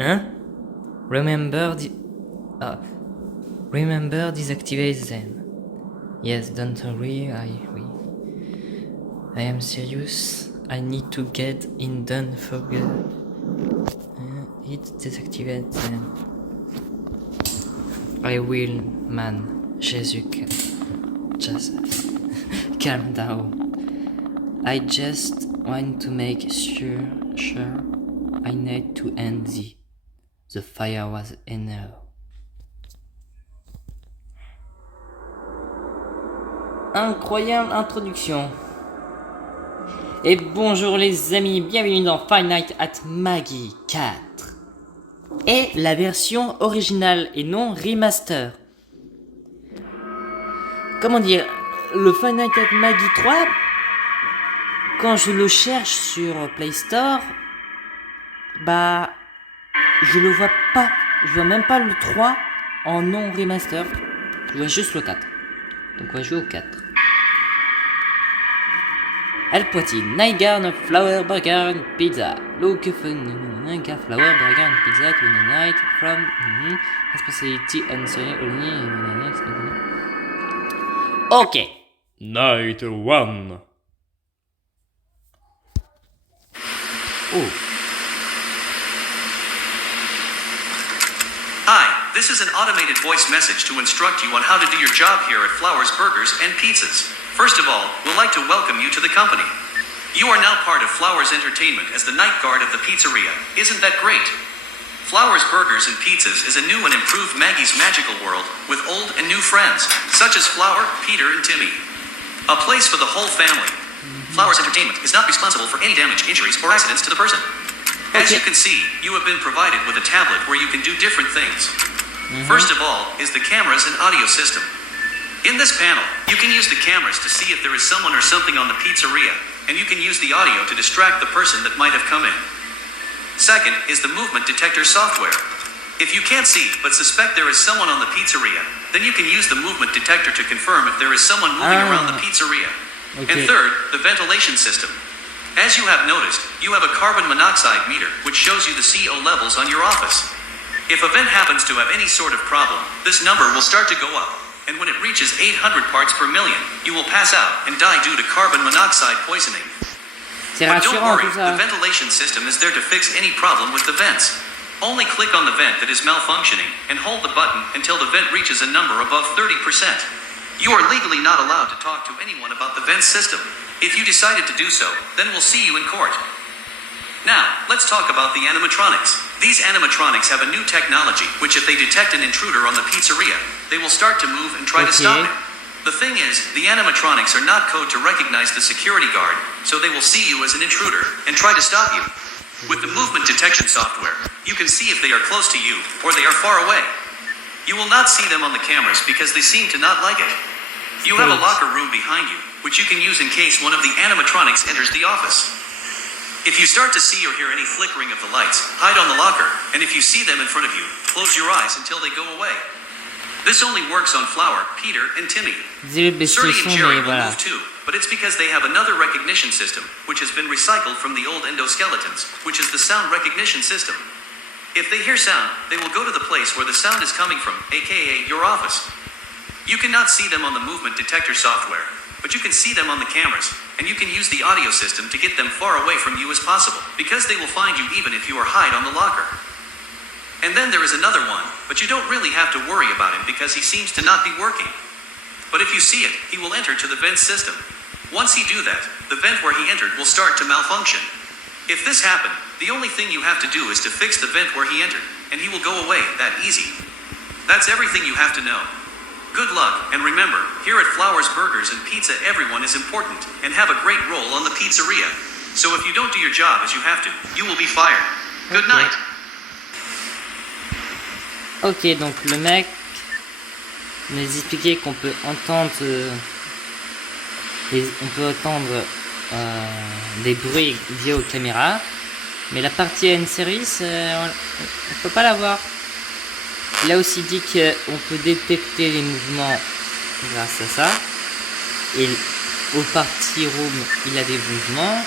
Hein? Remember remember deactivate them. Yes, don't worry, I am serious. I need to get in done forget. It deactivate them. I will, man. Jesus. Calm down. I just want to make sure I need to end the fire was enough. Incroyable introduction. Et bonjour les amis, bienvenue dans Five Nights at Maggie 4. Et la version originale et non remaster. Comment dire, le Five Nights at Maggie 3, quand je le cherche sur Play Store, bah, je le vois pas. Je vois même pas le 3 en non remaster. Je vois juste le 4. Donc on va jouer au 4. El Poitine, Niger, Flower Burger and Pizza. Look for Niger, Flower Burger and Pizza to the night from Responsibility and Sony only. Ok. Night 1. Oh. Hi, this is an automated voice message to instruct you on how to do your job here at Flowers Burgers and Pizzas. First of all, we'd like to welcome you to the company. You are now part of Flowers Entertainment as the night guard of the pizzeria. Isn't that great? Flowers Burgers and Pizzas is a new and improved Maggie's Magical World with old and new friends, such as Flower, Peter, and Timmy. A place for the whole family. Flowers Entertainment is not responsible for any damage, injuries, or accidents to the person. As you can see, you have been provided with a tablet where you can do different things. First of all is the cameras and audio system. In this panel, you can use the cameras to see if there is someone or something on the pizzeria, and you can use the audio to distract the person that might have come in. Second is the movement detector software. If you can't see but suspect there is someone on the pizzeria, then you can use the movement detector to confirm if there is someone moving around the pizzeria. Okay. And third, the ventilation system. As you have noticed, you have a carbon monoxide meter which shows you the CO levels on your office. If a vent happens to have any sort of problem, this number will start to go up. And when it reaches 800 parts per million, you will pass out and die due to carbon monoxide poisoning. C'est But don't rassurant worry, tout ça. the ventilation system is there to fix any problem with the vents. Only click on the vent that is malfunctioning and hold the button until the vent reaches a number above 30%. You are legally not allowed to talk to anyone about the vent system. If you decided to do so, then we'll see you in court. Now, let's talk about the animatronics. These animatronics have a new technology, which if they detect an intruder on the pizzeria, they will start to move and try to stop it. The thing is, the animatronics are not code to recognize the security guard, so they will see you as an intruder and try to stop you. With the movement detection software, you can see if they are close to you or they are far away. You will not see them on the cameras because they seem to not like it. You have a locker room behind you, which you can use in case one of the animatronics enters the office. If you start to see or hear any flickering of the lights, hide on the locker, and if you see them in front of you, close your eyes until they go away. This only works on Flower, Peter, and Timmy. Surdy and Jerry will move too, but it's because they have another recognition system, which has been recycled from the old endoskeletons, which is the sound recognition system. If they hear sound, they will go to the place where the sound is coming from, aka your office. You cannot see them on the movement detector software, but you can see them on the cameras, and you can use the audio system to get them far away from you as possible, because they will find you even if you are hide on the locker. And then there is another one, but you don't really have to worry about him because he seems to not be working. But if you see it, he will enter to the vent system. Once he do that, the vent where he entered will start to malfunction. If this happened, the only thing you have to do is to fix the vent where he entered, and he will go away that easy. That's everything you have to know. Good luck, and remember, here at Flowers Burgers and Pizza everyone is important, and have a great role on the pizzeria. So if you don't do your job as you have to, you will be fired. Good night. Ok, donc le mec nous expliquait qu'on peut entendre des bruits liés aux caméras, mais la partie N-Series, on peut pas la voir. Il a aussi dit qu'on peut détecter les mouvements grâce à ça. Et au party room, il a des mouvements.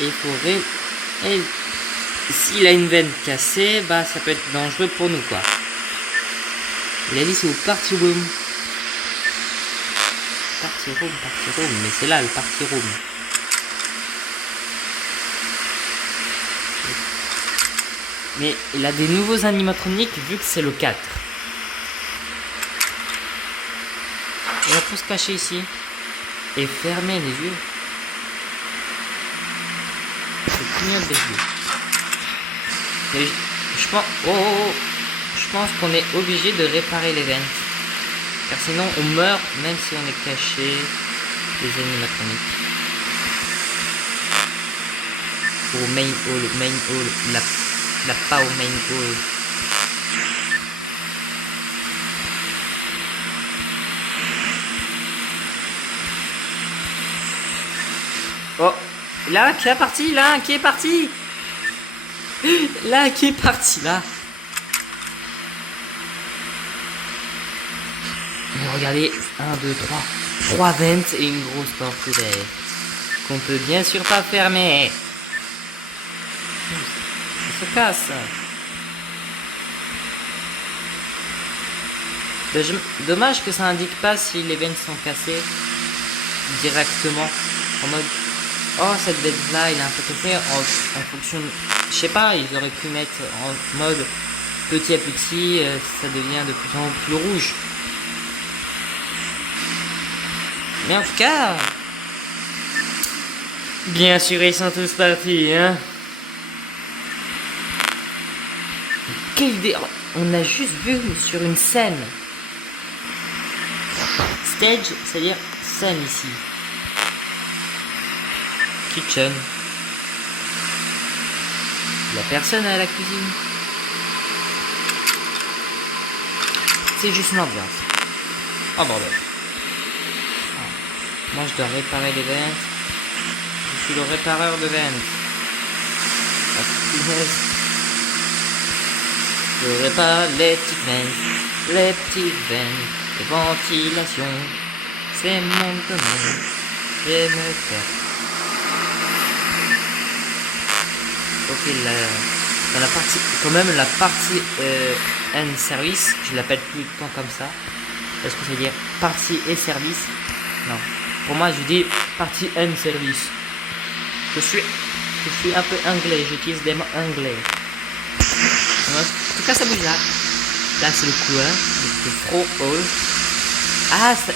Et il faudrait... s'il a une veine cassée, bah ça peut être dangereux pour nous quoi. Il a dit c'est au party room. Party room, mais c'est là le party room. Mais il a des nouveaux animatroniques vu que c'est le 4. Et on peut se cacher ici. Et fermer les yeux. C'est clignote des yeux. Et je pense... je pense qu'on est obligé de réparer les ventes. Car sinon on meurt même si on est caché les animatroniques. Au main hall, la pas au main hall. Oh, là qui est parti, là qui est parti. Là qui est parti, là. Regardez, 1, 2, 3. 3 ventes et une grosse porte ouverte. Qu'on peut bien sûr pas fermer. Ça se casse. Dommage que ça indique pas si les veines sont cassées directement. En mode, oh cette veine là il est un peu cassé en fonction. Je sais pas, ils auraient pu mettre en mode petit à petit, ça devient de plus en plus rouge. Mais en tout cas, bien sûr ils sont tous partis, hein. Quelle idée! On a juste vu sur une scène. Stage, c'est-à-dire scène ici. Kitchen. La personne à la cuisine. C'est juste une ambiance. Oh bordel. Moi je dois réparer les ventes. Je suis le répareur de ventes. Je répare les petites veines, les ventilations. C'est mon domaine. Je vais me faire. Ok, dans la partie, quand même la partie end service, je l'appelle plus tout le temps comme ça. Est-ce que ça veut dire partie et service? Non. Pour moi, je dis partie end service. Je suis un peu anglais, j'utilise des mots anglais. En tout cas, ça bouge là. Là, c'est le couloir, le pro hall. Ah, je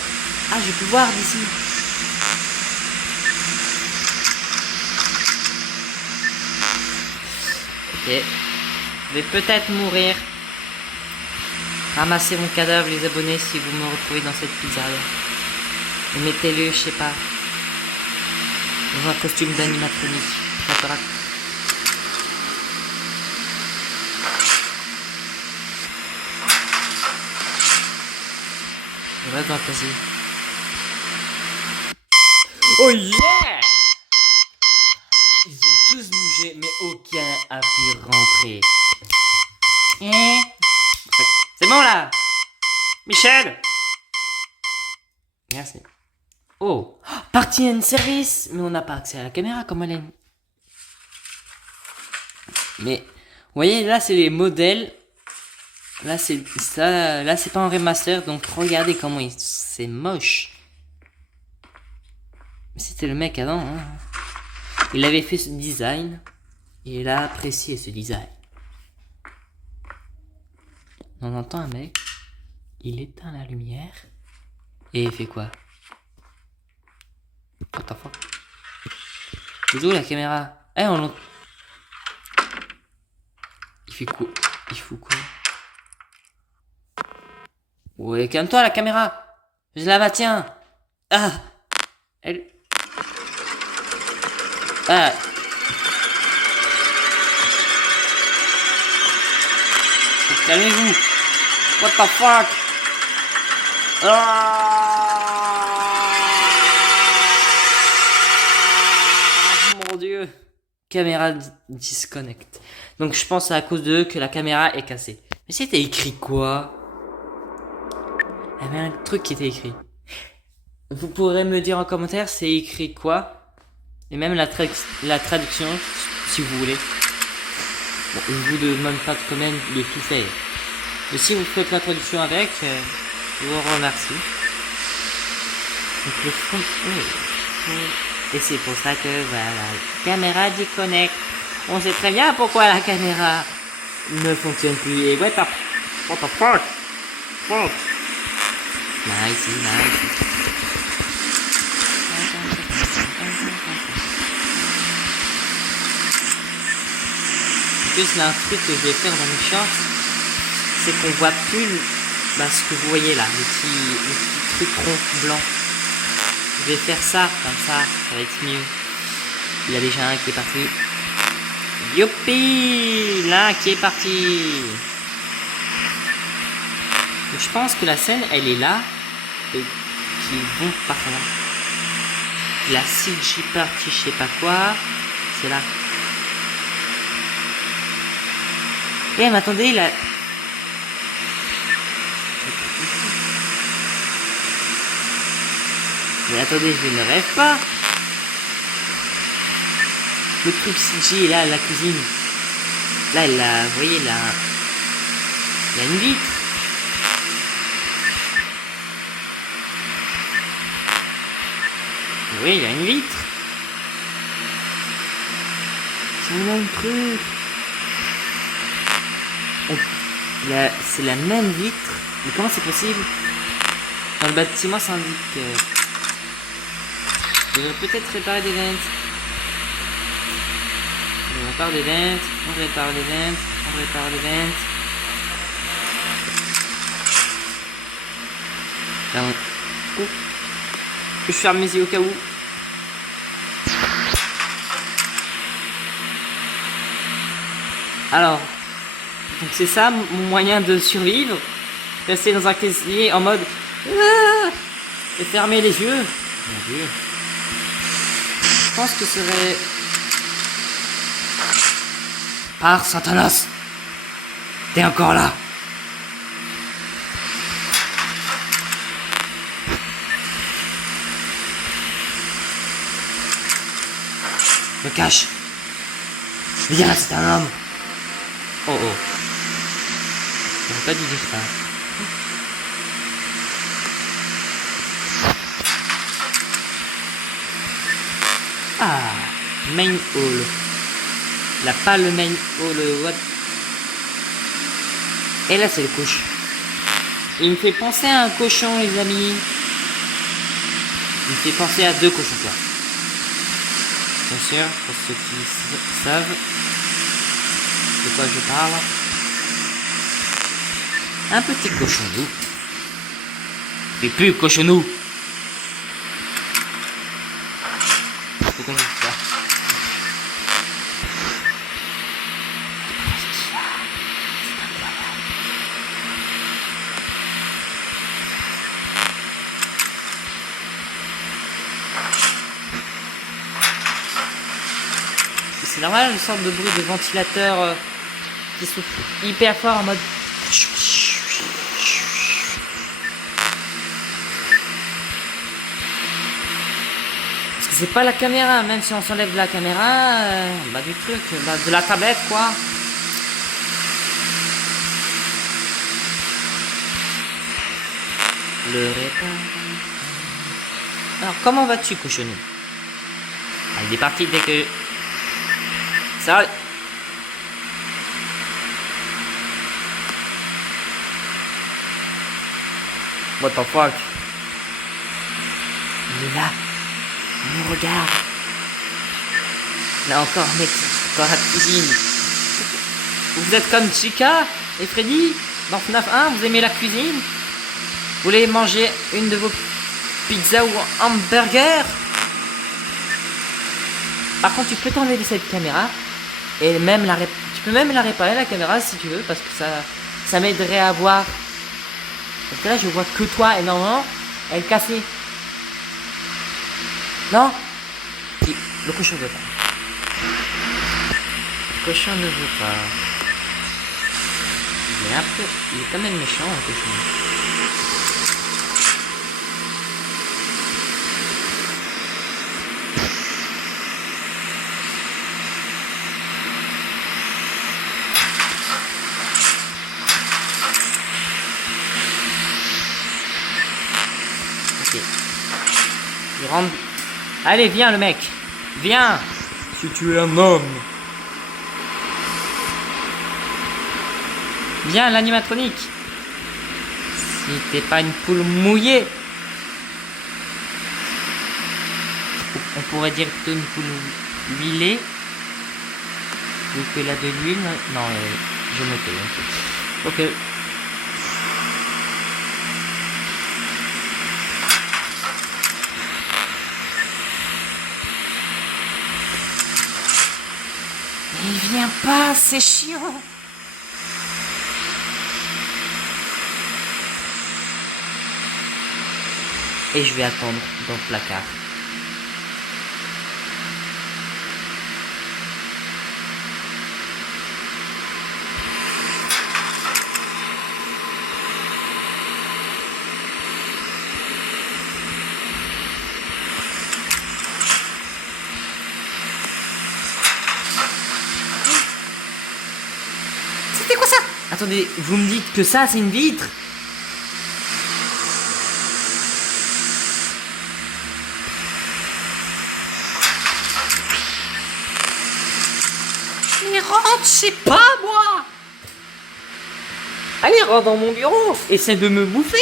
peux voir d'ici. Ok. Je vais peut-être mourir. Ramassez mon cadavre, les abonnés, si vous me retrouvez dans cette pizzeria. Et mettez-le, je sais pas, dans un costume d'animatronique. Je reste dans le casier. Oh yeah! Ils ont tous bougé, mais aucun a pu rentrer. C'est bon là! Michel! Merci. Oh! Partie end service! Mais on n'a pas accès à la caméra comme elle est. Mais, vous voyez, là c'est les modèles. Là c'est ça. Là c'est pas un remaster, donc regardez comment c'est moche. Mais c'était le mec avant, hein. Il avait fait ce design. Et il a apprécié ce design. On entend un mec. Il éteint la lumière. Et il fait quoi? What the fuck? C'est où la caméra? Eh, on l'entend. Il fait quoi? Il fout quoi? Ouais, calme-toi la caméra! Je la tiens! Ah! Elle. Ah! Calmez-vous! What the fuck? Mon dieu! Caméra disconnect. Donc je pense à cause d'eux que la caméra est cassée. Mais c'était écrit quoi? Il y avait un truc qui était écrit. Vous pourrez me dire en commentaire c'est écrit quoi? Et même la traduction si vous voulez. Bon, je vous demande pas quand même de tout faire. Mais si vous faites la traduction avec, je vous remercie. Donc le fond... Et c'est pour ça que voilà, la caméra déconnecte. On sait très bien pourquoi la caméra ne fonctionne plus. Et what the fuck? Fuck. Nice. En plus, là, un truc que je vais faire dans mes shorts, c'est qu'on voit plus ce que vous voyez là, le petit truc rond blanc. Je vais faire ça, comme ça va être mieux. Il y a déjà un qui est parti. Youpi! Là, qui est parti. Donc, je pense que la scène, elle est là, et qu'ils vont par là. La CG partie, je sais pas quoi, c'est là. Eh, mais attendez, il a... Mais attendez, je ne rêve pas. Le truc CG est là, la cuisine. Là, elle a... Vous voyez, là... Il y a une vitre. Oui, il y a une vitre. C'est le même truc. C'est la même vitre. Mais comment c'est possible? Dans le bâtiment, ça indique que... Je devrais peut-être réparer des ventes. On répare des ventes. On répare des ventes. On répare des ventes. Là, on... Je ferme mes yeux au cas où. Alors, donc c'est ça mon moyen de survivre. Rester dans un casier en mode et fermer les yeux. Mon Dieu. Je pense que ce serait par Satanas. T'es encore là. Me cache. Viens, c'est un homme. Oh. J'aurais pas dû dire ça. Ah, main hall. Là, pas le main hall, what? Et là, c'est le cochon. Il me fait penser à un cochon, les amis. Il me fait penser à deux cochons, quoi. Bien sûr, pour ceux qui savent de quoi je parle. Un petit cochonou. Et plus cochonou. Faut qu'on dise ça. C'est normal, une sorte de bruit de ventilateur qui souffle hyper fort en mode. Parce que c'est pas la caméra, même si on s'enlève de la caméra, du truc, de la tablette quoi. Le répare. Alors comment vas-tu, cochonou? Il est parti dès que. Ça. What the fuck? Il est là. Il nous regarde. Là encore, mec, encore la cuisine. Vous êtes comme Chica et Freddy dans FNAF 1, vous aimez la cuisine? Vous voulez manger une de vos pizzas ou hamburgers? Par contre, tu peux t'enlever cette caméra et même tu peux même la réparer la caméra si tu veux, parce que ça m'aiderait à voir. Parce que là, je vois que toi et normalement, elle est cassée. Non? Si, le cochon veut pas. Le cochon ne veut pas. Il est quand même méchant, le cochon. Rentre. Allez, viens le mec. Viens. Si tu es un homme. Viens l'animatronique. Si t'es pas une poule mouillée. On pourrait dire plutôt une poule huilée. Vu que là de l'huile. Non, je me tais. Ok. Il vient pas, c'est chiant. Et je vais attendre dans le placard. C'était quoi ça? Attendez, vous me dites que ça c'est une vitre? Mais rentre, je sais pas moi. Allez, rentre dans mon bureau. Essaie de me bouffer.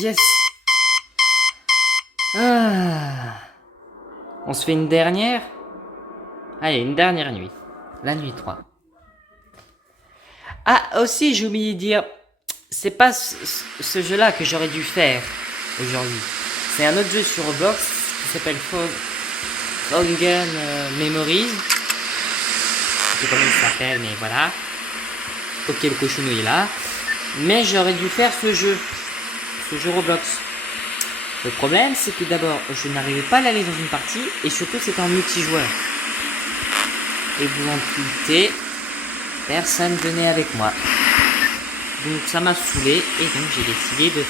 Yes. Ah. On se fait une dernière? Allez, une dernière nuit. La nuit 3. Ah, aussi, j'ai oublié de dire, c'est pas ce jeu-là que j'aurais dû faire aujourd'hui. C'est un autre jeu sur Roblox qui s'appelle Fallen Memories. Je sais pas comment il s'appelle, mais voilà. Ok, le cochon est là. Mais j'aurais dû faire ce jeu Roblox. Le problème, c'est que d'abord, je n'arrivais pas à l'aller dans une partie, et surtout, c'est en multijoueur. Et vous en doutez, personne venait avec moi. Donc ça m'a saoulé, et donc j'ai décidé de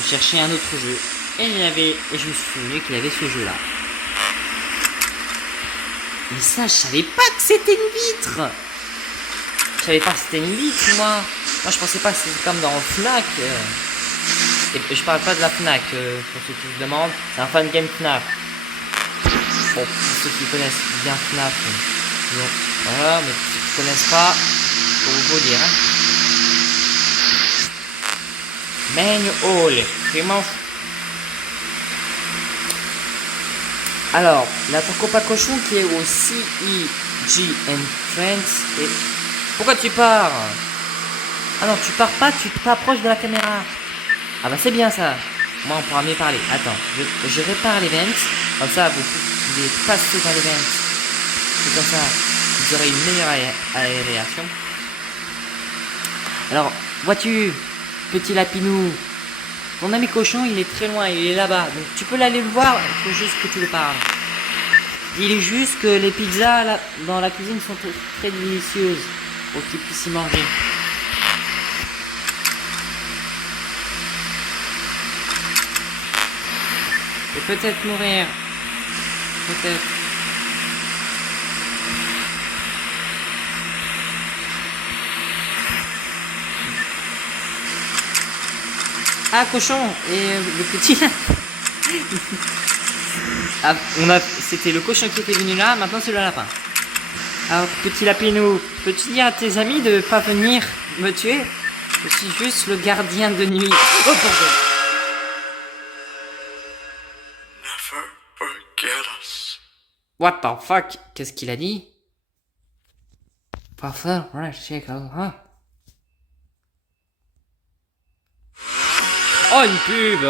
chercher un autre jeu. Et je me suis souvenu qu'il y avait ce jeu-là. Mais ça, je savais pas que c'était une vitre. Je savais pas que c'était une vitre, moi. Moi, je pensais pas que c'était comme dans Fnac. Et je parle pas de la Fnac, pour ceux qui se demandent. C'est un fan game Fnac. Bon, pour ceux qui connaissent bien Fnac. Donc, voilà, mais ceux qui connaissent pas, pour vous dire. Hein. Manual. Vraiment. Alors, la Tocopa Cochon qui est au CEG Entrance. Et... Pourquoi tu pars? Ah non, tu pars pas, tu t'approches de la caméra. Ah bah c'est bien ça. Moi on pourra mieux parler. Attends, je répare l'event. Comme ça vous pouvez passer dans l'event. C'est comme ça, vous aurez une meilleure aération. Alors, vois-tu, petit lapinou, ton ami cochon il est très loin, il est là-bas. Donc tu peux l'aller le voir, il faut juste que tu le parles. Dis-lui juste que les pizzas là, dans la cuisine sont très délicieuses pour qu'il puisse y manger. Et peut-être mourir. Peut-être. Ah, cochon. Et le petit là. Ah, c'était le cochon qui était venu là, maintenant c'est le lapin. Alors, petit lapinou, peux-tu dire à tes amis de pas venir me tuer? Je suis juste le gardien de nuit. Oh, bordel. What the fuck? Qu'est-ce qu'il a dit? Parfait, ouais, oh, une pub!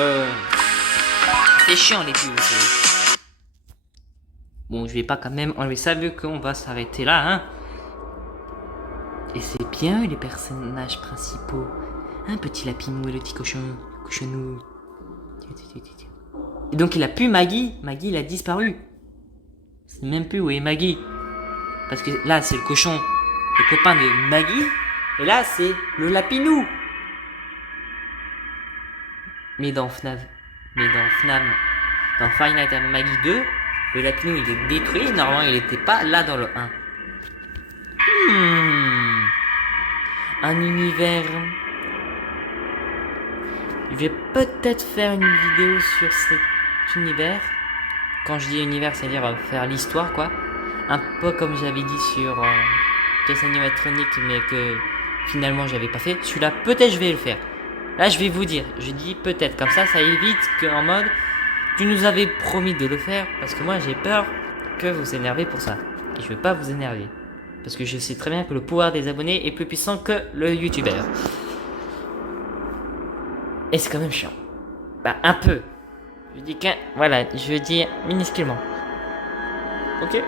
C'est chiant les pubs, c'est... Bon, je vais pas quand même enlever ça vu qu'on va s'arrêter là, hein. Et c'est bien les personnages principaux. Un petit lapinou et le petit cochonou. Et donc il a plus Maggie. Maggie, il a disparu. Je sais même plus où est Maggie. Parce que là, c'est le cochon, le copain de Maggie. Et là, c'est le lapinou. Mais dans FNAF, dans Five Nights at Maggie 2, le lapinou, il est détruit. Normalement, il n'était pas là dans le 1. Un univers... Je vais peut-être faire une vidéo sur cet univers. Quand je dis univers, c'est-à-dire faire l'histoire, quoi. Un peu comme j'avais dit sur pièce animatronique, mais que finalement j'avais pas fait. Celui-là, peut-être je vais le faire. Là, je vais vous dire. Je dis peut-être. Comme ça évite qu'en mode... Tu nous avais promis de le faire. Parce que moi, j'ai peur que vous énervez pour ça. Et je veux pas vous énerver. Parce que je sais très bien que le pouvoir des abonnés est plus puissant que le youtubeur. Et c'est quand même chiant. Bah, un peu. Je dis qu'un... Voilà, je veux dire minusculement. Ok.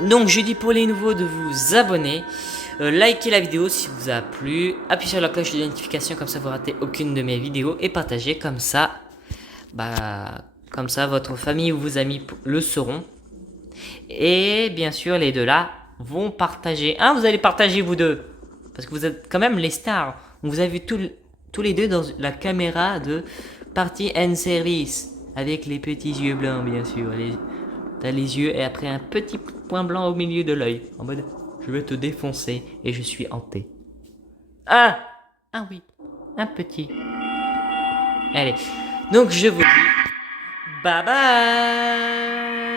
Donc, je dis pour les nouveaux de vous abonner. Likez la vidéo si vous a plu. Appuyez sur la cloche de notification, comme ça vous ratez aucune de mes vidéos. Et partagez comme ça. Bah, comme ça votre famille ou vos amis le sauront. Et bien sûr, les deux là vont partager. Vous allez partager vous deux. Parce que vous êtes quand même les stars. On vous a vu tous les deux dans la caméra de Party and Service. Avec les petits yeux blancs, bien sûr. T'as les yeux et après un petit point blanc au milieu de l'œil. En mode, je vais te défoncer et je suis hanté. Ah oui, un petit. Allez, donc je vous dis bye bye.